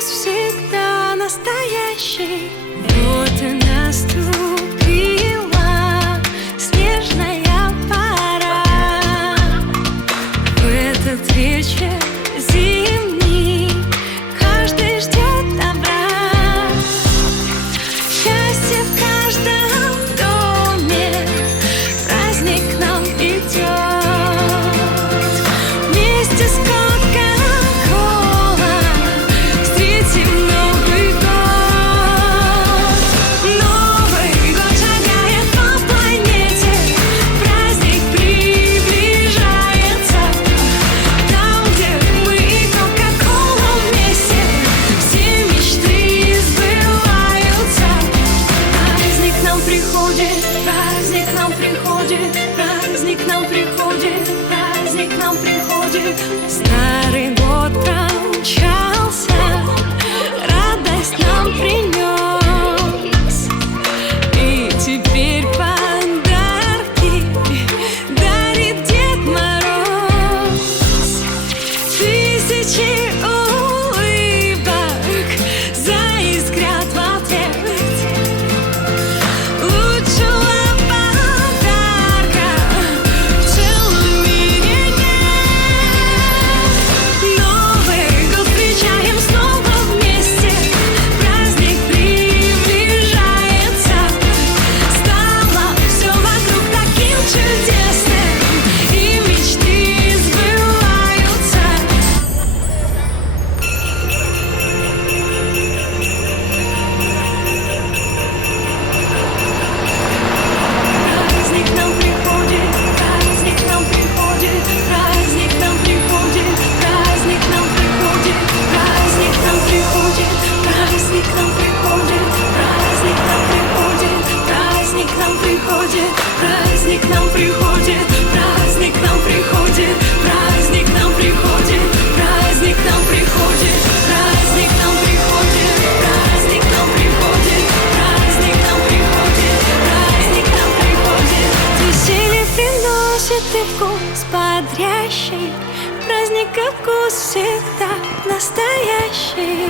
вкус всегда настоящий. Вот и наступила снежная пора. В этот вечер зимний каждый ждет добра. Счастье в каждом доме, праздник к нам идет. Вместе с Кока-Кола встретим Новый год. Новый год шагает по планете, праздник приближается. Там, где мы и Кока-Кола вместе, все мечты сбываются. Праздник к нам приходит, праздник к нам приходит, праздник к нам приходит, праздник к нам приходит. Старый год промчался, радость нам принес, и теперь подарки дарит Дед Мороз. Тысячи улыбок заискрят в ответ. Лучшего подарка в целом мире нет. Новый год встречаем снова вместе, праздник приближается. Стало все вокруг таким чудесным, и мечты сбываются. Праздник к нам приходит, праздник к нам приходит, праздник к нам приходит, праздник к нам приходит, праздник к нам приходит, праздник к нам приходит, праздник к нам приходит, праздник к нам приходит, праздник к нам приходит, праздник к нам приходит, праздник к нам приходит, праздник к нам приходит, праздник к нам приходит, праздник к нам приходит, праздник к нам приходит, праздник к нам приходит. Веселье приносит и вкус бодрящий, праздник и вкус всегда настоящий.